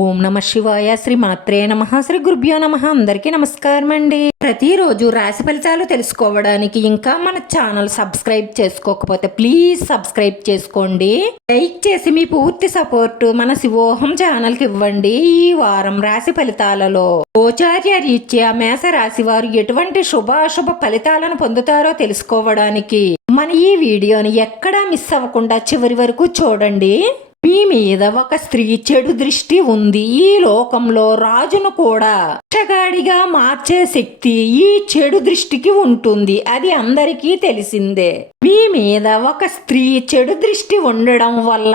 ఓం నమ శివాయ శ్రీ మాత్రే నమ. శ్రీ గురుభ్యో నమ. అందరికీ నమస్కారం అండి. ప్రతిరోజు రాశి ఫలితాలు తెలుసుకోవడానికి ఇంకా మన ఛానల్ సబ్స్క్రైబ్ చేసుకోకపోతే ప్లీజ్ సబ్స్క్రైబ్ చేసుకోండి. లైక్ చేసి మీ పూర్తి సపోర్ట్ మన శివోహం ఛానల్కి ఇవ్వండి. ఈ వారం రాశి ఫలితాలలో గోచార్య రీత్యా మేష రాశి వారు ఎటువంటి శుభాశుభ ఫలితాలను పొందుతారో తెలుసుకోవడానికి మన ఈ వీడియోని ఎక్కడా మిస్ అవ్వకుండా చివరి వరకు చూడండి. మీ మీద ఒక స్త్రీ చెడు దృష్టి ఉంది. ఈ లోకంలో రాజును కూడా భిక్షగాడిగా మార్చే శక్తి ఈ చెడు దృష్టికి ఉంటుంది. అది అందరికీ తెలిసిందే. మీ మీద ఒక స్త్రీ చెడు దృష్టి ఉండడం వల్ల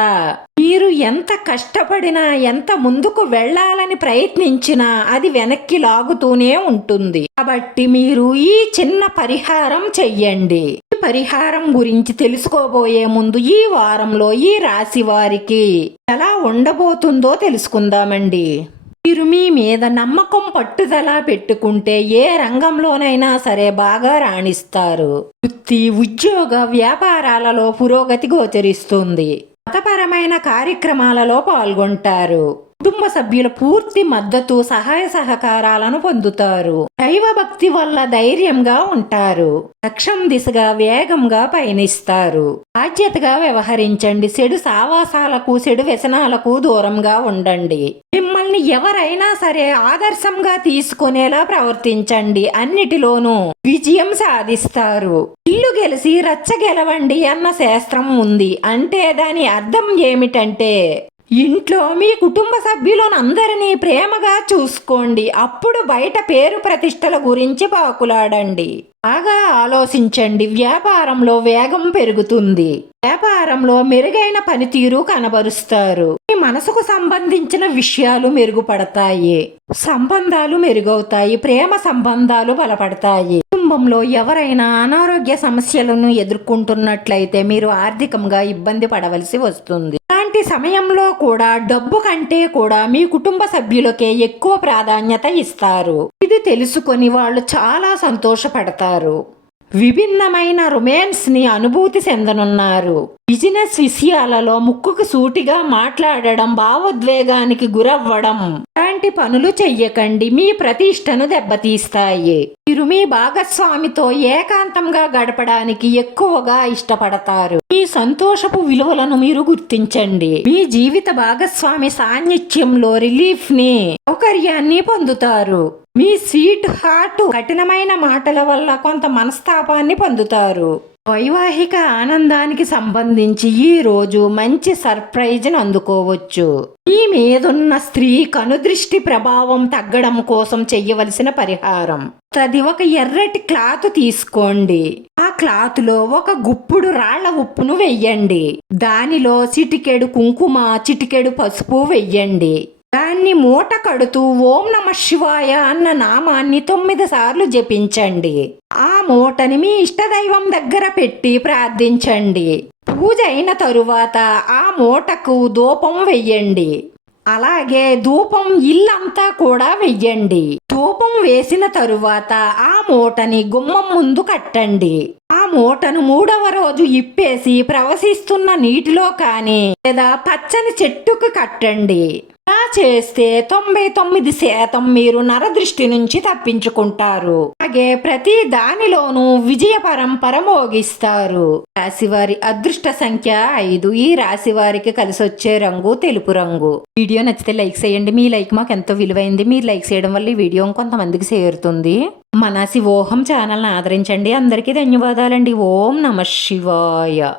మీరు ఎంత కష్టపడినా ఎంత ముందుకు వెళ్ళాలని ప్రయత్నించినా అది వెనక్కి లాగుతూనే ఉంటుంది. కాబట్టి మీరు ఈ చిన్న పరిహారం చెయ్యండి. పరిహారం గురించి తెలుసుకోబోయే ముందు ఈ వారంలో ఈ రాశి వారికి ఎలా ఉండబోతుందో తెలుసుకుందామండి. మీరు మీ మీద నమ్మకం పట్టుదల పెట్టుకుంటే ఏ రంగంలోనైనా సరే బాగా రాణిస్తారు. వృత్తి ఉద్యోగ వ్యాపారాలలో పురోగతి గోచరిస్తుంది. మతపరమైన కార్యక్రమాలలో పాల్గొంటారు. కుటుంబ సభ్యుల పూర్తి మద్దతు సహాయ సహకారాలను పొందుతారు. దైవ భక్తి వల్ల ధైర్యంగా ఉంటారు. లక్ష్యం దిశగా వేగంగా పయనిస్తారు. బాధ్యతగా వ్యవహరించండి. చెడు సావాసాలకు చెడు వ్యసనాలకు దూరంగా ఉండండి. మిమ్మల్ని ఎవరైనా సరే ఆదర్శంగా తీసుకునేలా ప్రవర్తించండి. అన్నిటిలోనూ విజయం సాధిస్తారు. ఇల్లు గెలిచి రచ్చ గెలవండి అన్న శాస్త్రం ఉంది. అంటే దాని అర్థం ఏమిటంటే ఇంట్లో మీ కుటుంబ సభ్యులనందరినీ ప్రేమగా చూసుకోండి. అప్పుడు బయట పేరు ప్రతిష్టల గురించి పాకులాడండి. బాగా ఆలోచించండి. వ్యాపారంలో వేగం పెరుగుతుంది. వ్యాపారంలో మెరుగైన పనితీరు కనబరుస్తారు. మీ మనసుకు సంబంధించిన విషయాలు మెరుగుపడతాయి. సంబంధాలు మెరుగవుతాయి. ప్రేమ సంబంధాలు బలపడతాయి. కుటుంబంలో ఎవరైనా అనారోగ్య సమస్యలను ఎదుర్కొంటున్నట్లయితే మీరు ఆర్థికంగా ఇబ్బంది పడవలసి వస్తుంది. ఇలాంటి సమయంలో కూడా డబ్బు కంటే కూడా మీ కుటుంబ సభ్యులకే ఎక్కువ ప్రాధాన్యత ఇస్తారు. ఇది తెలుసుకొని వాళ్ళు చాలా సంతోషపడతారు. విభిన్నమైన రొమాన్స్ని అనుభూతి చెందనున్నారు. బిజినెస్ విషయాలలో ముక్కుకు సూటిగా మాట్లాడడం భావోద్వేగానికి గురవ్వడం. ఇలాంటి పనులు చెయ్యకండి. మీ ప్రతిష్టను దెబ్బతీస్తాయి. మీరు మీ భాగస్వామితో ఏకాంతంగా గడపడానికి ఎక్కువగా ఇష్టపడతారు. మీ సంతోషపు విలువలను మీరు గుర్తించండి. మీ జీవిత భాగస్వామి సాన్నిధ్యంలో రిలీఫ్ని సౌకర్యాన్ని పొందుతారు. మీ స్వీట్ హార్ట్ కఠినమైన మాటల వల్ల కొంత మనస్తాపాన్ని పొందుతారు. వైవాహిక ఆనందానికి సంబంధించి ఈ రోజు మంచి సర్ప్రైజ్ను అందుకోవచ్చు. మీ మీదున్న స్త్రీ కనుదృష్టి ప్రభావం తగ్గడం కోసం చెయ్యవలసిన పరిహారం. తది ఒక ఎర్రటి క్లాత్ తీసుకోండి. ఆ క్లాత్లో ఒక గుప్పుడు రాళ్ళ ఉప్పును వెయ్యండి దానిలో చిటికెడు కుంకుమ చిటికెడు పసుపు వెయ్యండి దాన్ని మూట కడుతూ ఓం నమ శివాయ అన్న నామాన్ని తొమ్మిది సార్లు జపించండి. ఆ మూటని మీ ఇష్టదైవం దగ్గర పెట్టి ప్రార్థించండి. పూజ అయిన తరువాత ఆ మూటకు ధూపం వెయ్యండి. అలాగే ధూపం ఇల్లంతా కూడా వెయ్యండి. ధూపం వేసిన తరువాత ఆ మూటని గుమ్మం ముందు కట్టండి. ఆ మూటను మూడవ రోజు ఇప్పేసి ప్రవశిస్తున్న నీటిలో కానీ లేదా పచ్చని చెట్టుకు కట్టండి. అలా చేస్తే తొంభై తొమ్మిది శాతం మీరు నరదృష్టి నుంచి తప్పించుకుంటారు. అలాగే ప్రతి దానిలోనూ విజయ పరంపర మోగిస్తారు. రాశివారి అదృష్ట సంఖ్య ఐదు. ఈ రాశి వారికి కలిసి వచ్చే రంగు తెలుపు రంగు. వీడియో నచ్చితే లైక్ చేయండి. మీ లైక్ మాకు ఎంతో విలువైంది. మీరు లైక్ చేయడం వల్ల ఈ వీడియో కొంతమందికి చేరుతుంది. మన శివోహం ఛానల్ని ఆదరించండి. అందరికీ ధన్యవాదాలండి. ఓం నమ శివాయ.